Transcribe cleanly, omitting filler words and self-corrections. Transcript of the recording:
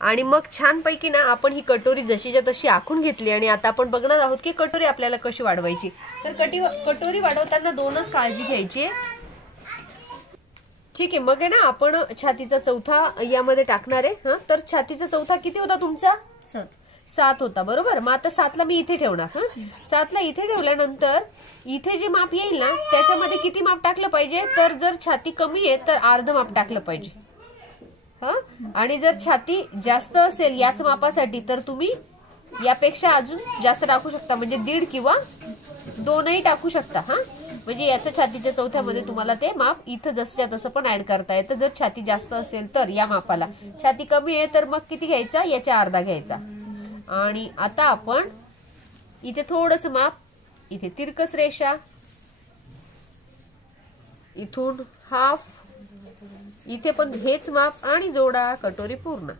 आणि मग छानपैकी ना आपण ही कटोरी जशीच्या तशी आखून घेतली आणि आता आपण बघणार आहोत की कटोरी आपल्याला कशी वाढवायची। तर कटोरी वाढवताना दोनच काळजी घ्यायची आहे। ठीक आहे, मग आहे ना आपण छातीचा चौथा यामध्ये टाकणार आहे। तर छातीचा चौथा किती होता तुमचा? 7 होता, बरोबर। मग आता 7ला मी इथे ठेवणार। 7ला इथे ठेवल्यानंतर इथे जे माप येईल ना त्याच्यामध्ये किती माप टाकलं पाहिजे? तर जर छाती कमी आहे तर अर्ध माप टाकलं पाहिजे। आणि जर छाती जास्त असेल याच मापासाठी तर तुम्ही यापेक्षा अजून जास्त टाकू शकता, म्हणजे 1.5 किंवा 2ही टाकू शकता। म्हणजे याच्या छातीच्या चौथ्यामध्ये तुम्हाला ते माप इथं जसं तसं पण ऍड करता येतं। जर छाती जास्त असेल तर या मापाला, छाती कमी आहे तर मग किती घ्यायचा? याच्या अर्धा घ्यायचा। आणि आता आपण इथे थोडस माप, इथे तिरकस रेषा, इथून हाफ, इथे पण हेच माप आणि जोडा कटोरी पूर्ण।